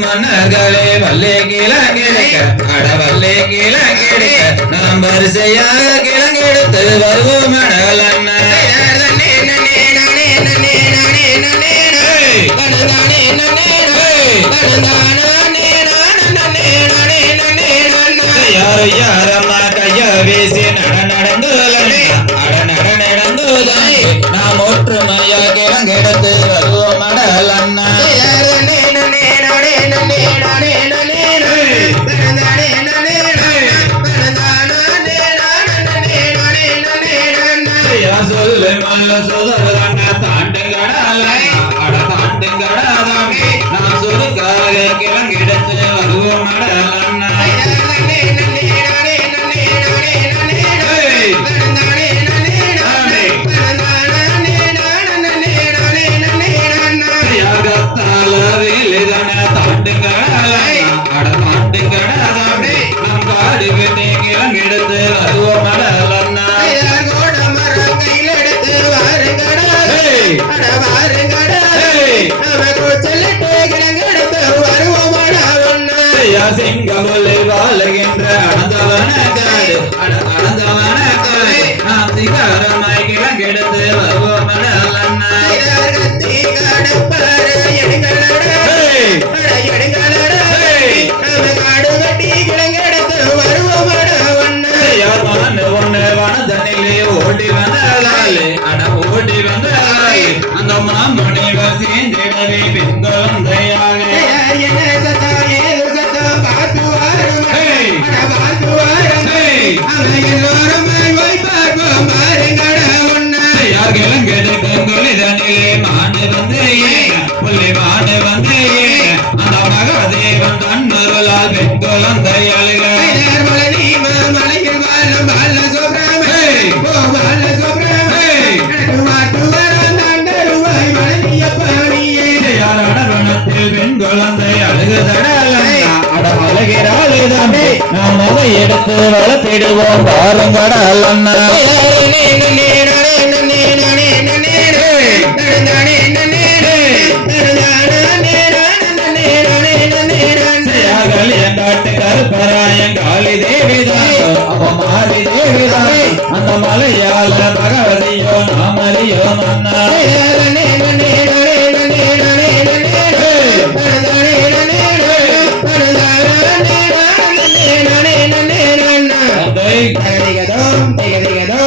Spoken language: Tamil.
மன்னர்களே வல்லே கிழங்கெடுக்க அடவல்லே கிழங்கெடுக்க நாம் வரிசையாக கிழங்கெடுத்து வருவோம் அடல் அண்ணன் யாரு யாரம்மா கைய வீசி நடந்து நாம் ஒற்றுமையா கிழங்கெடுத்து வருவோம் அடல் அண்ணா சொல்லு மல்ல சோதரண்ண தாண்டுங்கடாதான் நாம் சொருக்காக கிழங்கெடுத்து வருவோம் அடல் அண்ணா சிங்கமுலை வாழுகின்ற அடந்தவன காடு நாம் சிகாரமாய் கிழங்கெடுத்து வருவோம் அடல் அண்ணா ஓடி வந்தாலே ஓடி வந்தாலே அந்த மாமணிகள் சேர்ந்திடவே பெண்களும் தயாக மாடு வந்து புள்ளி மாடு வந்து அந்த மகாதேவன் தன்னருளால் பெண்களும் தையாளுக பெண்குழந்தை அழுகுதடாலே நாம் அதை எடுத்து வளர்த்திடுவோம் பாருங்கடால் அண்ணா எங்காட்டு கருப்பராயன் காளி தேவிதான் மாறி தேவிதான் அந்த மலையாள பகவதியோ நாமலியோ அண்ணா